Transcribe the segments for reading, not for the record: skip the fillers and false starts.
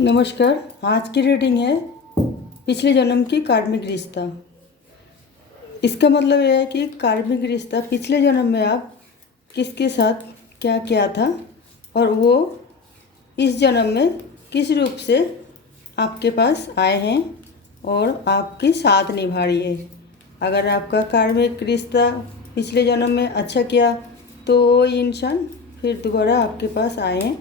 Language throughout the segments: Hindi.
नमस्कार। आज की रीडिंग है पिछले जन्म की कार्मिक रिश्ता। इसका मतलब यह है कि कार्मिक रिश्ता पिछले जन्म में आप किसके साथ क्या किया था और वो इस जन्म में किस रूप से आपके पास आए हैं और आपकी साथ निभा रही है। अगर आपका कार्मिक रिश्ता पिछले जन्म में अच्छा किया तो वो इंसान फिर दोबारा आपके पास आए हैं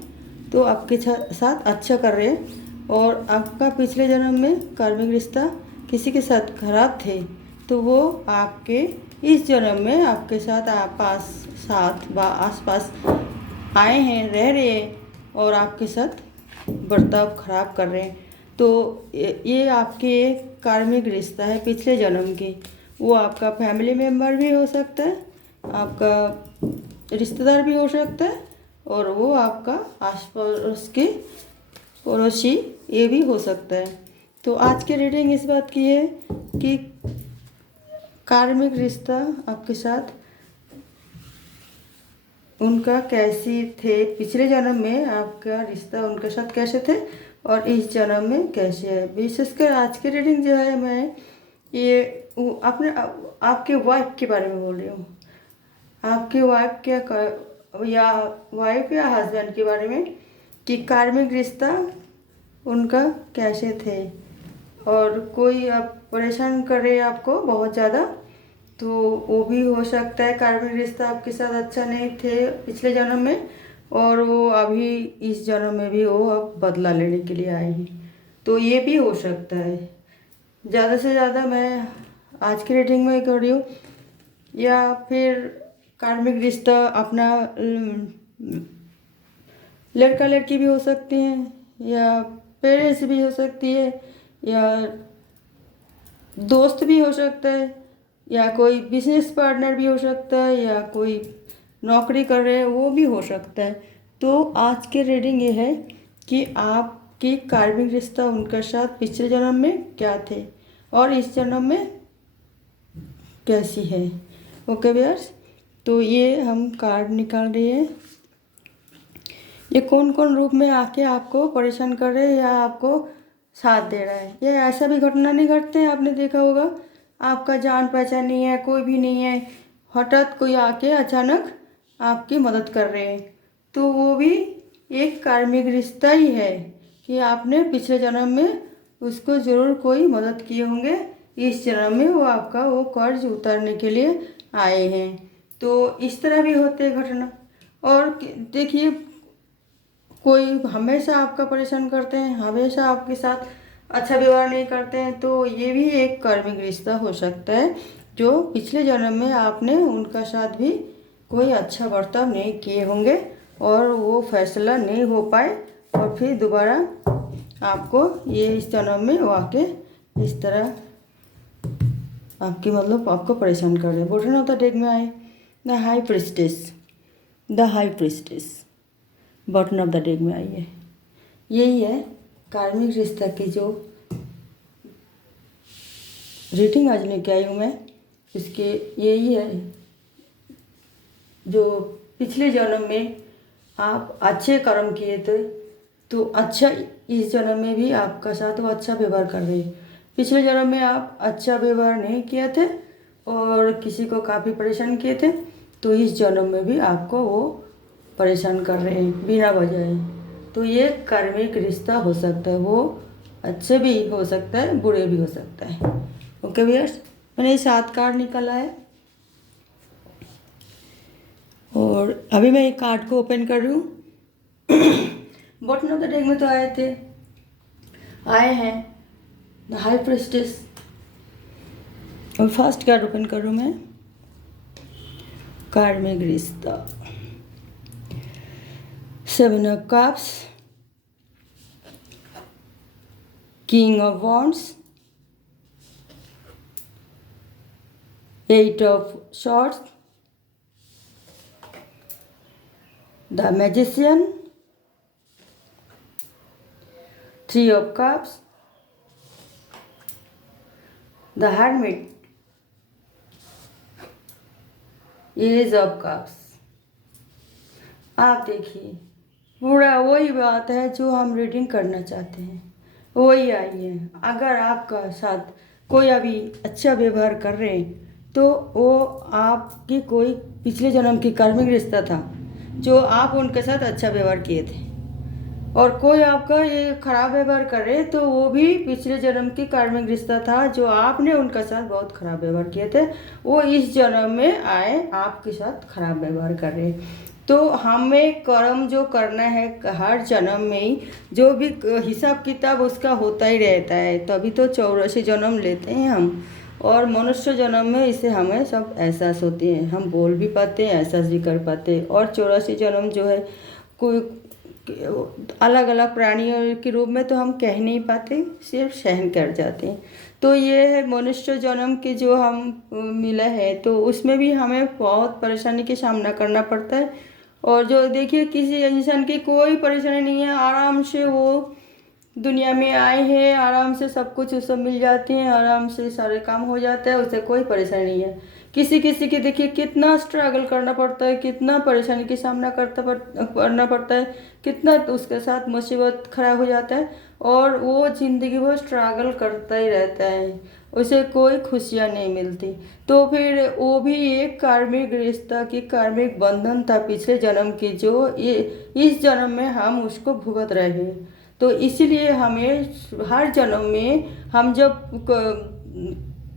तो आपके साथ अच्छा कर रहे हैं। और आपका पिछले जन्म में कार्मिक रिश्ता किसी के साथ खराब थे तो वो आपके इस जन्म में आपके साथ आस पास आए हैं, रह रहे हैं और आपके साथ बर्ताव खराब कर रहे हैं। तो ये आपके एक कार्मिक रिश्ता है पिछले जन्म की। वो आपका फैमिली मेम्बर भी हो सकता है, आपका रिश्तेदार भी हो सकता है और वो आपका आस पड़ोस के पड़ोसी ये भी हो सकता है। तो आज की रीडिंग इस बात की है कि कार्मिक रिश्ता आपके साथ उनका कैसी थे, पिछले जन्म में आपका रिश्ता उनके साथ कैसे थे और इस जन्म में कैसे है। विशेषकर आज की रीडिंग जो है मैं ये अपने आपके वाइफ के बारे में बोल रही हूँ। आपके वाइफ या वाइफ या हस्बैंड के बारे में कि कार्मिक रिश्ता उनका कैसे थे और कोई आप परेशान कर रहे हैं आपको बहुत ज़्यादा तो वो भी हो सकता है। कार्मिक रिश्ता आपके साथ अच्छा नहीं थे पिछले जन्म में और वो अभी इस जन्म में भी वो अब बदला लेने के लिए आए हैं तो ये भी हो सकता है। ज़्यादा से ज़्यादा मैं आज की रीडिंग में कर रही हूँ। या फिर कार्मिक रिश्ता अपना लड़का लड़की भी हो सकते हैं या पेरेंट्स भी हो सकती है या दोस्त भी हो सकता है या कोई बिजनेस पार्टनर भी हो सकता है या कोई नौकरी कर रहे हैं वो भी हो सकता है। तो आज के रीडिंग ये है कि आपकी कार्मिक रिश्ता उनके साथ पिछले जन्म में क्या थे और इस जन्म में कैसी है। ओके व्यूअर्स, तो ये हम कार्ड निकाल रहे हैं। ये कौन कौन रूप में आके आपको परेशान कर रहे हैं या आपको साथ दे रहा है। ये ऐसा भी घटना नहीं घटते हैं, आपने देखा होगा आपका जान पहचान नहीं है, कोई भी नहीं है, हठात कोई आके अचानक आपकी मदद कर रहे हैं तो वो भी एक कार्मिक रिश्ता ही है कि आपने पिछले जन्म में उसको ज़रूर कोई मदद किए होंगे। इस जन्म में वो आपका वो कर्ज उतारने के लिए आए हैं। तो इस तरह भी होते हैं घटना। और देखिए कोई हमेशा आपका परेशान करते हैं, हमेशा आपके साथ अच्छा व्यवहार नहीं करते हैं तो ये भी एक कार्मिक रिश्ता हो सकता है जो पिछले जन्म में आपने उनका साथ भी कोई अच्छा बर्ताव नहीं किए होंगे और वो फैसला नहीं हो पाए और फिर दोबारा आपको ये इस जन्म में वो आके इस तरह आपकी मतलब आपको परेशान कर रहे हैं। बॉटम ऑफ द डेक में आए the high priestess, the high priestess bottom of the deck में आई है। यही है कार्मिक रिश्ता की जो रीडिंग आज लेके आई हूँ मैं। इसके यही है जो पिछले जन्म में आप अच्छे कर्म किए थे तो अच्छा इस जन्म में भी आपका साथ वो अच्छा व्यवहार कर रहे हैं। पिछले जन्म में आप अच्छा व्यवहार नहीं किए थे और किसी को काफ़ी परेशान किए थे तो इस जन्म में भी आपको वो परेशान कर रहे हैं बिना वजह। तो ये कार्मिक रिश्ता हो सकता है, वो अच्छे भी हो सकता है बुरे भी हो सकता है। ओके व्यूअर्स, मैंने ये 7 कार्ड निकाला है और अभी मैं एक कार्ड को ओपन कर रही हूँ। बॉटम ऑफ द डेक में तो आए हैं द हाई प्रिस्टेस और फर्स्ट कार्ड ओपन कर रही हूँ मैं। कार्मिक रिश्ता, 7 of cups, king of wands, 8 of swords, the magician, 3 of cups, the hermit, ace of cups. आप देखिए पूरा वही बात है जो हम रीडिंग करना चाहते हैं, वही आई है। अगर आपका साथ कोई अभी अच्छा व्यवहार कर रहे हैं तो वो आपकी कोई पिछले जन्म की कार्मिक रिश्ता था जो आप उनके साथ अच्छा व्यवहार किए थे, और कोई आपका ये खराब व्यवहार करे तो वो भी पिछले जन्म की कार्मिक रिश्ता था जो आपने उनके साथ बहुत खराब व्यवहार किए थे। वो इस जन्म में आए आपके साथ खराब व्यवहार कर रहे। तो हमें कर्म जो करना है हर जन्म में ही, जो भी हिसाब किताब उसका होता ही रहता है, तभी तो 84 जन्म लेते हैं हम। और मनुष्य जन्म में इसे हमें सब एहसास होती है, हम बोल भी पाते हैं, एहसास भी कर पाते हैं। और 84 जन्म जो है कोई अलग अलग प्राणियों के रूप में तो हम कह नहीं पाते, सिर्फ सहन कर जाते हैं। तो ये है मनुष्य जन्म के जो हम मिला है, तो उसमें भी हमें बहुत परेशानी का सामना करना पड़ता है। और जो देखिए किसी इंसान की कोई परेशानी नहीं है, आराम से वो दुनिया में आए हैं, आराम से सब कुछ उसे मिल जाते हैं, आराम से सारे काम हो जाता है, उसे कोई परेशानी नहीं है। किसी किसी के देखिए कितना स्ट्रगल करना पड़ता है, कितना परेशानी का सामना करना पड़ता है, कितना तो उसके साथ मुसीबत खड़ा हो जाता है, और वो ज़िंदगी भर स्ट्रगल करता ही रहता है, उसे कोई खुशियाँ नहीं मिलती। तो फिर वो भी एक कार्मिक रिश्ता की कार्मिक बंधन था पिछले जन्म की, जो ये इस जन्म में हम उसको भुगत रहे हैं। तो इसीलिए हमें हर जन्म में हम जब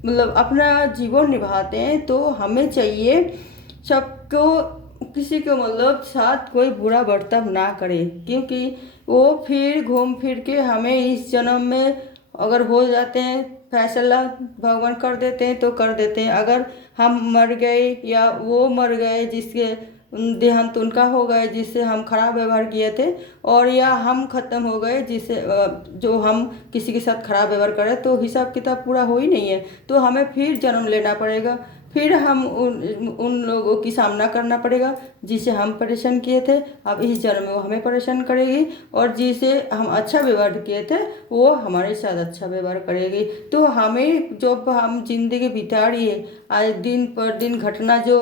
मतलब अपना जीवन निभाते हैं तो हमें चाहिए सबको, किसी को मतलब साथ कोई बुरा बर्ताव ना करे, क्योंकि वो फिर घूम फिर के हमें इस जन्म में अगर हो जाते हैं फैसला भगवान कर देते हैं तो कर देते हैं। अगर हम मर गए या वो मर गए जिसके देहांत उनका हो गए जिससे हम खराब व्यवहार किए थे, और या हम ख़त्म हो गए जिससे जो हम किसी के साथ खराब व्यवहार करें, तो हिसाब किताब पूरा हो ही नहीं है, तो हमें फिर जन्म लेना पड़ेगा, फिर हम उन लोगों की सामना करना पड़ेगा जिसे हम परेशान किए थे। अब इस जन्म में वो हमें परेशान करेगी, और जिसे हम अच्छा व्यवहार किए थे वो हमारे साथ अच्छा व्यवहार करेगी। तो हमें जब हम जिंदगी बिता रही है, आज दिन पर दिन घटना जो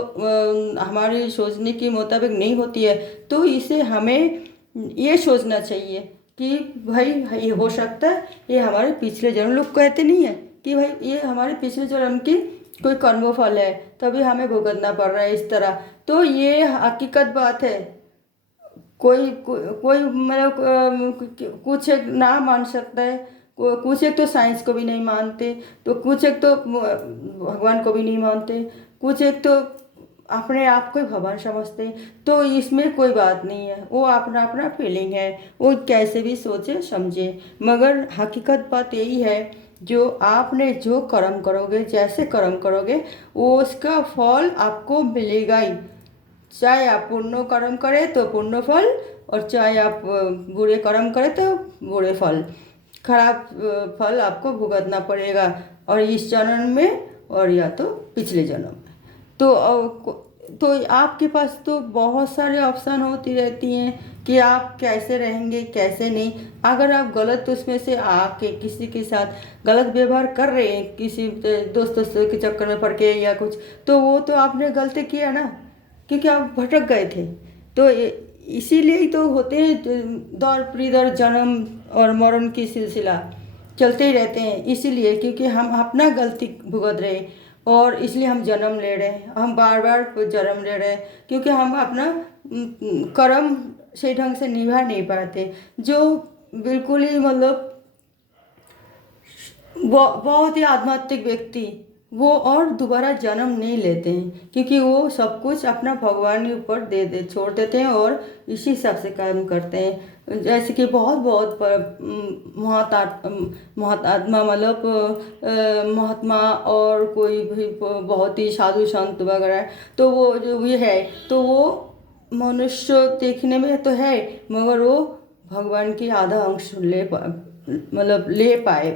हमारी सोचने के मुताबिक नहीं होती है, तो इसे हमें ये सोचना चाहिए कि भाई ये हो सकता है ये हमारे पिछले जन्म, लोग कहते नहीं है कि भाई ये हमारे पिछले जन्म की कोई कर्मफल है तभी हमें भुगतना पड़ रहा है इस तरह। तो ये हकीकत बात है। कोई मतलब कुछ एक ना मान सकता है, कुछ एक तो साइंस को भी नहीं मानते, तो कुछ एक तो भगवान को भी नहीं मानते, कुछ एक तो अपने आप को ही भगवान समझते हैं। तो इसमें कोई बात नहीं है, वो अपना अपना फीलिंग है, वो कैसे भी सोचे समझे, मगर हकीकत बात यही है जो आपने जो कर्म करोगे, जैसे कर्म करोगे वो उसका फल आपको मिलेगा ही। चाहे आप पुण्य कर्म करें तो पुण्य फल, और चाहे आप बुरे कर्म करें तो बुरे फल, खराब फल आपको भुगतना पड़ेगा, और इस जन्म में और या तो पिछले जन्म में। तो तो आपके पास तो बहुत सारे ऑप्शन होती रहती हैं कि आप कैसे रहेंगे कैसे नहीं। अगर आप गलत उसमें से आके किसी के साथ गलत व्यवहार कर रहे हैं, किसी दोस्तों के चक्कर में पड़ के या कुछ, तो वो तो आपने गलती किया ना, क्योंकि आप भटक गए थे। तो इसीलिए ही तो होते हैं दौर परिदर जन्म और मरण की सिलसिला चलते ही रहते हैं, इसीलिए क्योंकि हम अपना गलती भुगत रहे, और इसलिए हम जन्म ले रहे हैं, हम बार बार जन्म ले रहे हैं, क्योंकि हम अपना कर्म सही ढंग से निभा नहीं पाते। जो बिल्कुल ही मतलब बहुत ही आध्यात्मिक व्यक्ति वो और दोबारा जन्म नहीं लेते हैं, क्योंकि वो सब कुछ अपना भगवान के ऊपर दे छोड़ देते हैं और इसी हिसाब से काम करते हैं। जैसे कि बहुत बहुत महात्मा मतलब महात्मा और कोई भी बहुत ही साधु संत वगैरह, तो वो जो ये है तो वो मनुष्य देखने में तो है, मगर वो भगवान की आधा अंश मतलब ले पाए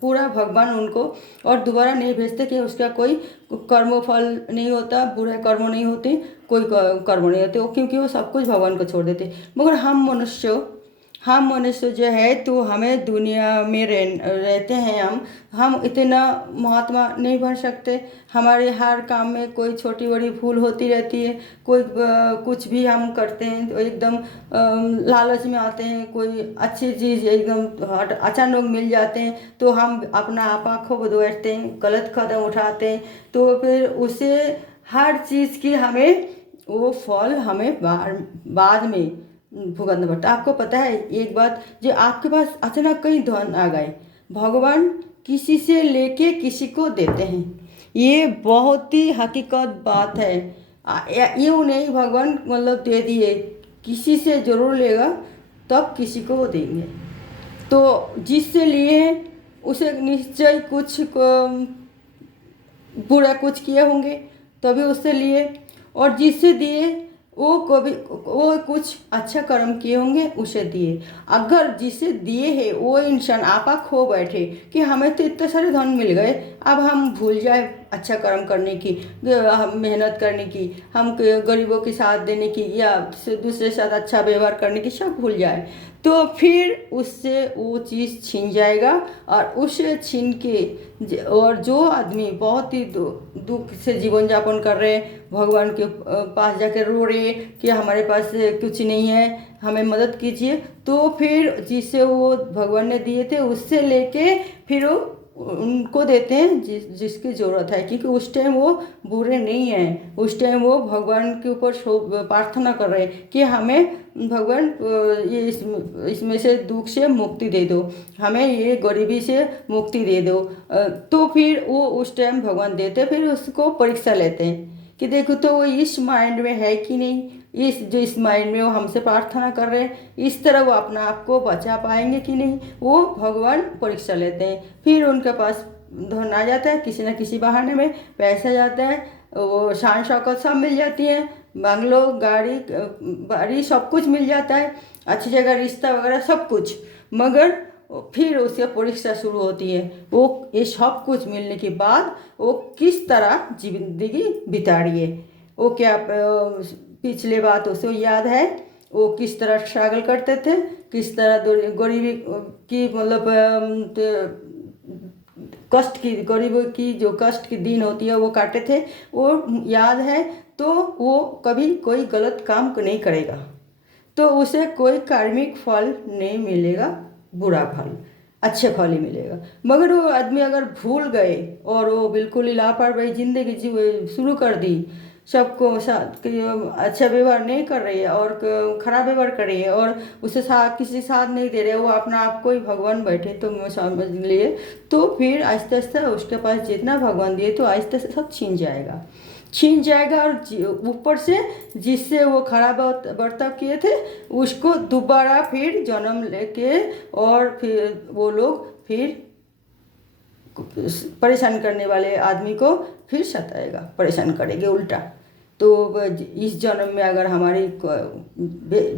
पूरा भगवान उनको और दोबारा नहीं भेजते कि उसका कोई कर्मफल नहीं होता, बुरे कर्म नहीं होते, कोई कर्म नहीं होते, क्योंकि वो सब कुछ भगवान को छोड़ देते। मगर हम मनुष्य हम मनुष्य जो है तो हमें दुनिया में रहते हैं हम इतना महात्मा नहीं बन सकते। हमारे हर काम में कोई छोटी बड़ी भूल होती रहती है। कोई कुछ भी हम करते हैं तो एकदम लालच में आते हैं। कोई अच्छी चीज़ एकदम अचानक मिल जाते हैं तो हम अपना आपा खो बैठते हैं, गलत कदम उठाते हैं। तो फिर उसे हर चीज़ की हमें वो फल हमें बाद में भुगतना पड़ता। आपको पता है एक बात, जो आपके पास अचानक कहीं धन आ गए, भगवान किसी से लेके किसी को देते हैं। ये बहुत ही हकीकत बात है। यूँ नहीं भगवान मतलब दे दिए, किसी से जरूर लेगा तब किसी को वो देंगे। तो जिससे लिए उसे निश्चय कुछ बुरा कुछ किए होंगे तभी उससे लिए, और जिससे दिए वो कुछ अच्छा कर्म किए होंगे उसे दिए। अगर जिसे दिए है वो इंसान आपा खो बैठे कि हमें तो इतने सारे धन मिल गए, अब हम भूल जाए अच्छा कर्म करने की, मेहनत करने की, हम गरीबों की साथ देने की या दूसरे के साथ अच्छा व्यवहार करने की, सब भूल जाए, तो फिर उससे वो चीज़ छीन जाएगा। और उसे छीन के और जो आदमी बहुत ही दुख से जीवन यापन कर रहे हैं, भगवान के पास जाकर रो रहे कि हमारे पास कुछ नहीं है, हमें मदद कीजिए, तो फिर जिसे वो भगवान ने दिए थे उससे लेके फिर वो उनको देते हैं जिसकी ज़रूरत है। क्योंकि उस टाइम वो बुरे नहीं हैं, उस टाइम वो भगवान के ऊपर प्रार्थना कर रहे हैं कि हमें भगवान ये इसमें से दुख से मुक्ति दे दो, हमें ये गरीबी से मुक्ति दे दो। तो फिर वो उस टाइम भगवान देते, फिर उसको परीक्षा लेते हैं कि देखो तो वो इस माइंड में है कि नहीं, इस माइंड में वो हमसे प्रार्थना कर रहे हैं, इस तरह वो अपना आप को बचा पाएंगे कि नहीं, वो भगवान परीक्षा लेते हैं। फिर उनके पास धन आ जाता है, किसी न किसी बहाने में पैसा जाता है, वो शान शौकत सब मिल जाती है, बंगलो गाड़ी बाड़ी सब कुछ मिल जाता है, अच्छी जगह रिश्ता वगैरह सब कुछ। मगर फिर उसकी परीक्षा शुरू होती है, वो ये सब कुछ मिलने के बाद वो किस तरह जिंदगी बिता रही है, वो क्या पिछले बात उसे याद है, वो किस तरह स्ट्रगल करते थे, किस तरह गरीबी की मतलब कष्ट की गरीबों की जो कष्ट की दिन होती है वो काटे थे, वो याद है। तो वो कभी कोई गलत काम नहीं करेगा तो उसे कोई कार्मिक फल नहीं मिलेगा, बुरा फल, अच्छे फल ही मिलेगा। मगर वो आदमी अगर भूल गए और वो बिल्कुल ही लापरवाही जिंदगी जी शुरू कर दी, सबको साथ अच्छा व्यवहार नहीं कर रही है और खराब व्यवहार कर रही है और उसे साथ किसी साथ नहीं दे रहे, वो अपना आप को ही भगवान बैठे तो समझ लिए, तो फिर आहिस्ता आहिस्ता उसके पास जितना भगवान दिए तो आहिस्ता आहिस्ता सब छीन जाएगा। और ऊपर से जिससे वो खराब बर्ताव किए थे उसको दोबारा फिर जन्म लेके और फिर वो लोग फिर परेशान करने वाले आदमी को फिर सताएगा, परेशान करेंगे उल्टा। तो इस जन्म में अगर हमारी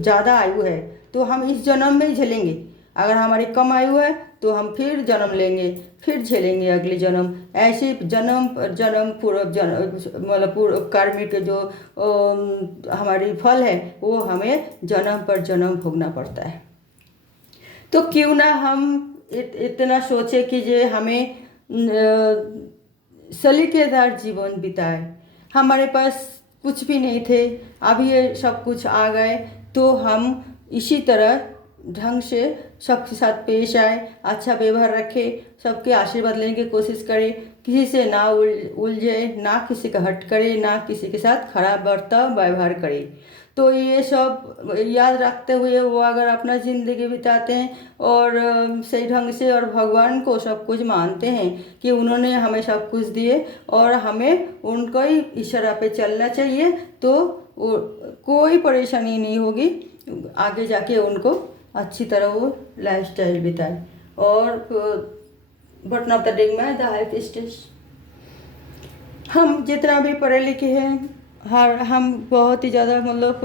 ज़्यादा आयु है तो हम इस जन्म में ही झेलेंगे, अगर हमारी कम आयु है तो हम फिर जन्म लेंगे, फिर झेलेंगे अगले जन्म। ऐसे जन्म पर जन्म पूर्व जन्म मतलब पूर्व कार्मिक जो हमारी फल है वो हमें जन्म पर जन्म भोगना पड़ता है। तो क्यों ना हम इतना सोचे कि जे हमें सलीकेदार जीवन बिताए। हमारे पास कुछ भी नहीं थे, अब ये सब कुछ आ गए, तो हम इसी तरह ढंग से सबके साथ पेश आए, अच्छा व्यवहार रखें, सबके आशीर्वाद लेने की कोशिश करें, किसी से ना उलझे, ना किसी का हट करे, ना किसी के साथ खराब बर्ताव व्यवहार करे। तो ये सब याद रखते हुए वो अगर अपना ज़िंदगी बिताते हैं और सही ढंग से और भगवान को सब कुछ मानते हैं कि उन्होंने हमें सब कुछ दिए और हमें उनको ही इशारा पे चलना चाहिए, तो कोई परेशानी नहीं होगी, आगे जाके उनको अच्छी तरह वो लाइफस्टाइल बिताए। और बटन ऑफ द डिग में द हेल्थ स्टेज, हम जितना भी पढ़े लिखे हैं, हम बहुत ही ज़्यादा मतलब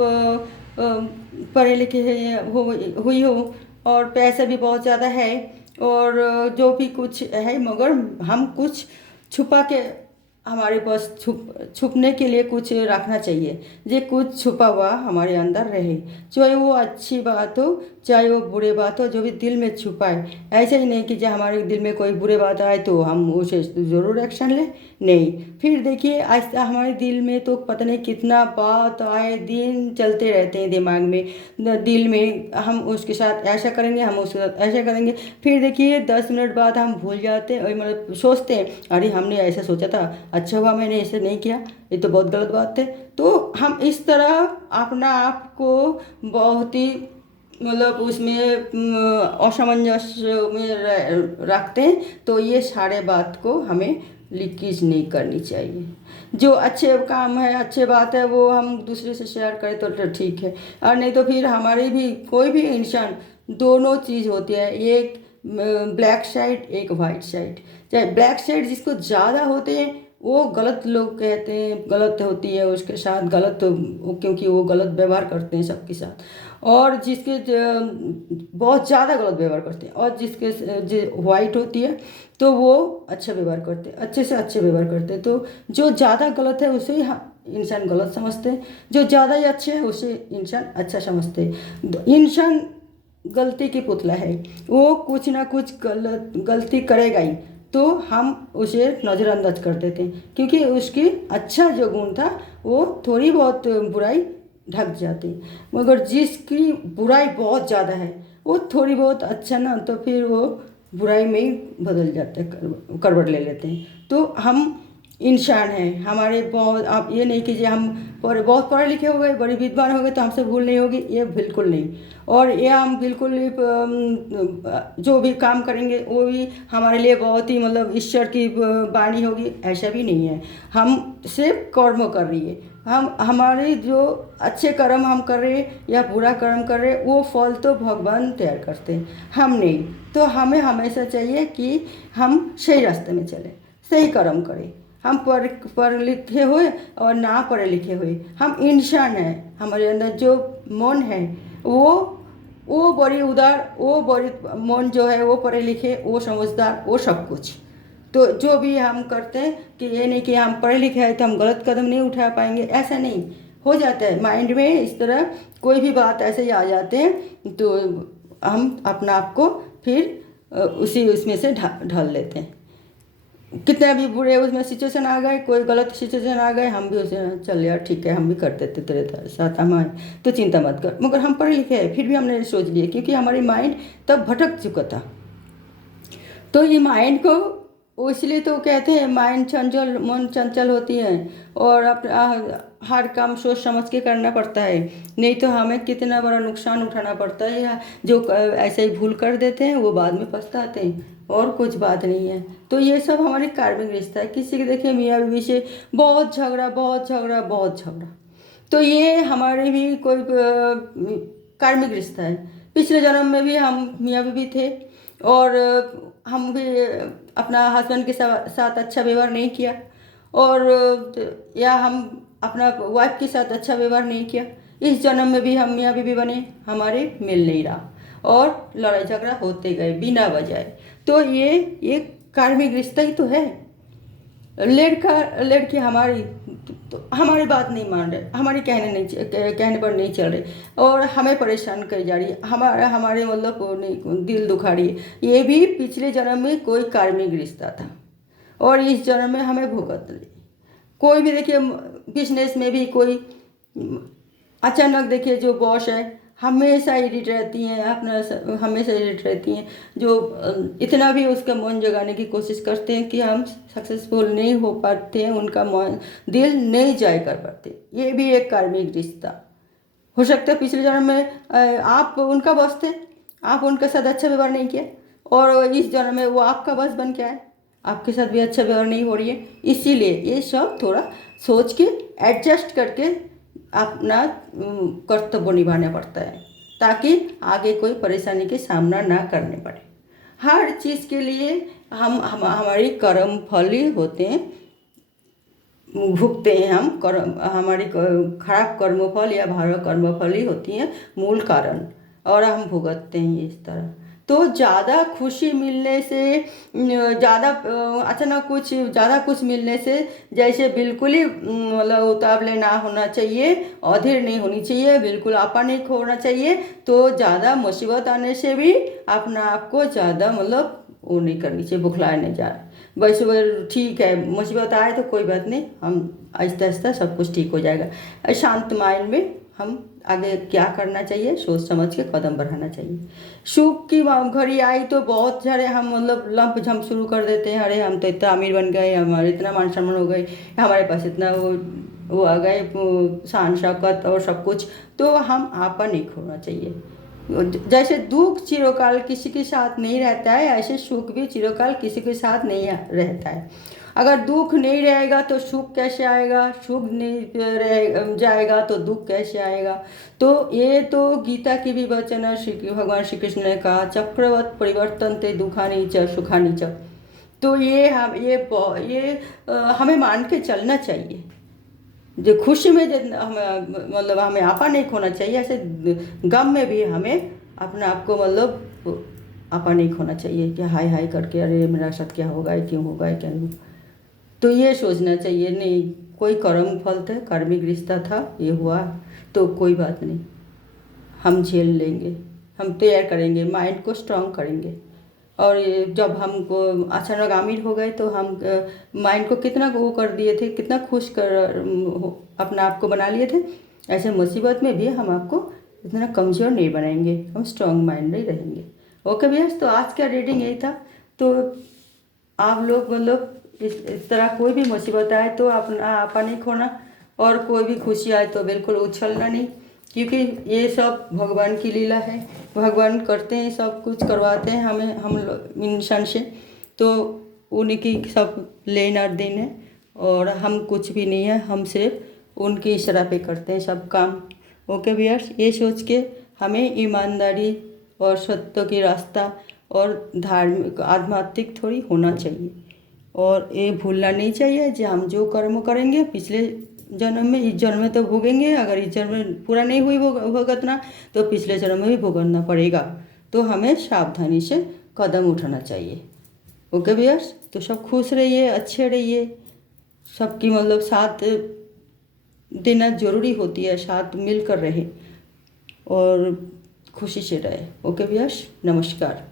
पढ़े लिखे हैं हुई हो और पैसा भी बहुत ज़्यादा है और जो भी कुछ है, मगर हम कुछ छुपा के हमारे पास छुपने के लिए कुछ रखना चाहिए, जे कुछ छुपा हुआ हमारे अंदर रहे, चाहे वो अच्छी बात हो चाहे वो बुरी बात हो, जो भी दिल में छुपा है। ऐसा ही नहीं कि जब हमारे दिल में कोई बुरी बात आए तो हम उसे ज़रूर एक्शन लें, नहीं। फिर देखिए आज हमारे दिल में तो पता नहीं कितना बात आए दिन चलते रहते हैं दिमाग में, दिल में हम उसके साथ ऐसा करेंगे, हम उसके साथ ऐसा करेंगे। फिर देखिए 10 मिनट बाद हम भूल जाते हैं, और मतलब सोचते हैं अरे हमने ऐसा सोचा था, अच्छा हुआ मैंने ऐसे नहीं किया, ये तो बहुत गलत बात है। तो हम इस तरह अपना आप को बहुत ही मतलब उसमें असमंजस में रखते हैं। तो ये सारे बात को हमें लीकेज नहीं करनी चाहिए। जो अच्छे काम है अच्छे बात है वो हम दूसरे से शेयर करें तो ठीक है, और नहीं तो फिर हमारे भी कोई भी इंसान दोनों चीज़ होती है, एक ब्लैक साइड एक वाइट साइड। चाहे ब्लैक साइड जिसको ज़्यादा होते हैं वो गलत, लोग कहते हैं गलत होती है उसके साथ, गलत क्योंकि वो गलत व्यवहार करते हैं सबके साथ। और जिसके बहुत ज़्यादा गलत व्यवहार करते हैं, और जिसके जो वाइट होती है तो वो अच्छा व्यवहार करते हैं, अच्छे से अच्छे व्यवहार करते हैं। तो जो ज़्यादा गलत है उसे इंसान गलत समझते हैं, जो ज़्यादा ही अच्छे है उसे इंसान अच्छा समझते हैं। इंसान गलती की पुतला है, वो कुछ ना कुछ गलती करेगा ही, तो हम उसे नज़रअंदाज कर देते हैं, क्योंकि उसकी अच्छा जो गुण था वो थोड़ी बहुत बुराई ढक जाती। मगर जिसकी बुराई बहुत ज़्यादा है वो थोड़ी बहुत अच्छा ना, तो फिर वो बुराई में ही बदल जाते हैं, करवट ले लेते हैं। तो हम इंसान हैं, हमारे बहुत, आप ये नहीं कीजिए हम बहुत पढ़े लिखे हो गए, बड़ी विद्वान हो गए तो हमसे भूल नहीं होगी, ये बिल्कुल नहीं। और ये हम बिल्कुल ही जो भी काम करेंगे वो भी हमारे लिए बहुत ही मतलब ईश्वर की वाणी होगी, ऐसा भी नहीं है। हम सिर्फ कर्म कर रही है, हम हमारे जो अच्छे कर्म हम कर रहे या बुरा कर्म कर रहे वो फल तो भगवान तैयार करते हैं, हम नहीं। तो हमें हमेशा चाहिए कि हम सही रास्ते में चलें, सही कर्म करें। हम पढ़ लिखे हुए और ना पढ़े लिखे हुए हम इंसान हैं, हमारे अंदर जो मन है वो बड़ी उदार, वो बड़ी मन जो है वो पढ़े लिखे, वो समझदार, वो सब कुछ। तो जो भी हम करते हैं कि ये नहीं कि हम पढ़े लिखे हैं तो हम गलत कदम नहीं उठा पाएंगे, ऐसा नहीं हो जाता है माइंड में। इस तरह कोई भी बात ऐसे ही आ जाते हैं तो हम अपना आप को फिर उसी उसमें से ढल लेते हैं। कितना भी बुरे उसमें सिचुएशन आ गए, कोई गलत सिचुएशन आ गए, हम भी उसे चल यार ठीक है हम भी कर देते तेरे साथ, हम आए तो चिंता मत कर। मगर हम पढ़े लिखे हैं फिर भी हमने सोच लिया, क्योंकि हमारी माइंड तब भटक चुका था। तो ये माइंड को वो इसलिए तो कहते हैं माइंड चंचल, मन चंचल होती है, और हर काम सोच समझ के करना पड़ता है, नहीं तो हमें कितना बड़ा नुकसान उठाना पड़ता है। या जो ऐसे ही भूल कर देते हैं वो बाद में पछताते हैं, और कुछ बात नहीं है। तो ये सब हमारे कार्मिक रिश्ता है। किसी के देखिए मियाँ बीवी से बहुत झगड़ा बहुत झगड़ा बहुत झगड़ा, तो ये हमारे भी कोई कार्मिक रिश्ता है। पिछले जन्म में भी हम मियाँ बीवी थे, और हम भी अपना हस्बैंड के साथ अच्छा व्यवहार नहीं किया, और या हम अपना वाइफ के साथ अच्छा व्यवहार नहीं किया। इस जन्म में भी हम मियाँ बीवी बने, हमारे मिल नहीं रहा, और लड़ाई झगड़ा होते गए बिना वजह। तो ये कार्मिक रिश्ता ही तो है। लड़का लड़की हमारी तो हमारी बात नहीं मान रहे, हमारी कहने पर नहीं चल रहे, और हमें परेशान कर जा रही है, हमारे मतलब को नहीं दिल दुखा रही है। ये भी पिछले जन्म में कोई कार्मिक रिश्ता था, और इस जन्म में हमें भुगत रही। कोई भी देखिए बिजनेस में भी कोई अचानक देखिए जो बॉस है हमेशा इरिट रहती हैं, अपना हमेशा इरिट रहती हैं, जो इतना भी उसका मन जगाने की कोशिश करते हैं कि हम सक्सेसफुल नहीं हो पाते हैं, उनका मन दिल नहीं जाय कर पाते। ये भी एक कार्मिक रिश्ता हो सकता है। पिछले जन्म में आप उनका बॉस थे, आप उनके साथ अच्छा व्यवहार नहीं किया, और इस जन्म में वो आपका बॉस बन के आए, आपके साथ भी अच्छा व्यवहार नहीं हो रही है। इसीलिए ये सब थोड़ा सोच के एडजस्ट करके अपना कर्तव्य निभाना पड़ता है, ताकि आगे कोई परेशानी के सामना ना करने पड़े। हर चीज़ के लिए हम हमारी कर्म फल ही होते हैं, भुगते हैं हम कर्म, हमारी खराब कर्मफल या भारा कर्मफल ही होती है मूल कारण, और हम भुगतते हैं इस तरह। तो ज़्यादा खुशी मिलने से ज़्यादा अचानक कुछ ज़्यादा कुछ मिलने से जैसे बिल्कुल ही मतलब उतावले ना होना चाहिए, अधीर नहीं होनी चाहिए, बिल्कुल आपा नहीं खोना चाहिए। तो ज़्यादा मुसीबत आने से भी अपना आप को ज़्यादा मतलब वो नहीं करनी चाहिए, बुखलाए नहीं जा बस वो ठीक है, मुसीबत आए तो कोई बात नहीं, हम आहिस्ता आहिस्ता सब कुछ ठीक हो जाएगा। शांत माइंड में हम आगे क्या करना चाहिए सोच समझ के कदम बढ़ाना चाहिए। सुख की घड़ी आई तो बहुत सारे हम मतलब लंप झम शुरू कर देते हैं, अरे हम तो इतना अमीर बन गए, हमारे इतना मान सम्मान हो गए, हमारे पास इतना वो आ गए शान शौकत और सब कुछ। तो हम आपा नहीं खोना चाहिए। जैसे दुख चिरकाल किसी के साथ नहीं रहता है, ऐसे सुख भी चिरकाल किसी के साथ नहीं रहता है। अगर दुख नहीं रहेगा तो सुख कैसे आएगा, सुख नहीं रह जाएगा तो दुख कैसे आएगा। तो ये तो गीता की भी वचन है, श्री भगवान श्री कृष्ण ने कहा चक्रवत परिवर्तन ते दुखानी च सुखानी च। तो ये हमें मान के चलना चाहिए। जो खुशी में हमें मतलब हमें आपा नहीं खोना चाहिए, ऐसे गम में भी हमें अपने आप को मतलब आपा नहीं खोना चाहिए कि हाय हाय करके अरे मेरा साथ क्या होगा, क्यों होगा, क्या नहीं। तो ये सोचना चाहिए नहीं, कोई कर्म फल था, कार्मिक रिश्ता था, ये हुआ तो कोई बात नहीं, हम झेल लेंगे, हम तैयार करेंगे, माइंड को स्ट्रांग करेंगे। और ये जब हमको अचानक अमीर हो गए तो हम माइंड को कितना वो कर दिए थे, कितना खुश कर अपना आप को बना लिए थे। ऐसे मुसीबत में भी हम आपको इतना कमज़ोर नहीं बनाएंगे, हम स्ट्रांग माइंड नहीं रहेंगे। ओके भैया, तो आज का रीडिंग यही था। तो आप लोग मतलब इस तरह कोई भी मुसीबत आए तो अपना आपा नहीं खोना, और कोई भी खुशी आए तो बिल्कुल उछलना नहीं, क्योंकि ये सब भगवान की लीला है। भगवान करते हैं, सब कुछ करवाते हैं हमें, हम इंसान से। तो उनकी सब लेना देन है, और हम कुछ भी नहीं है, हम सिर्फ उनकी इशारा पे करते हैं सब काम। ओके भैया, ये सोच के हमें ईमानदारी और सत्य की रास्ता और धार्मिक आध्यात्मिक थोड़ी होना चाहिए, और ये भूलना नहीं चाहिए कि हम जो कर्म करेंगे पिछले जन्म में, इस जन्म में तो भोगेंगे, अगर इस जन्म में पूरा नहीं हुई भुगतना तो पिछले जन्म में भी भुगतना पड़ेगा। तो हमें सावधानी से कदम उठाना चाहिए। ओके भैया, तो सब खुश रहिए, अच्छे रहिए, सबकी मतलब साथ देना जरूरी होती है, साथ मिलकर रहे और खुशी से रहे। ओके भैया, नमस्कार।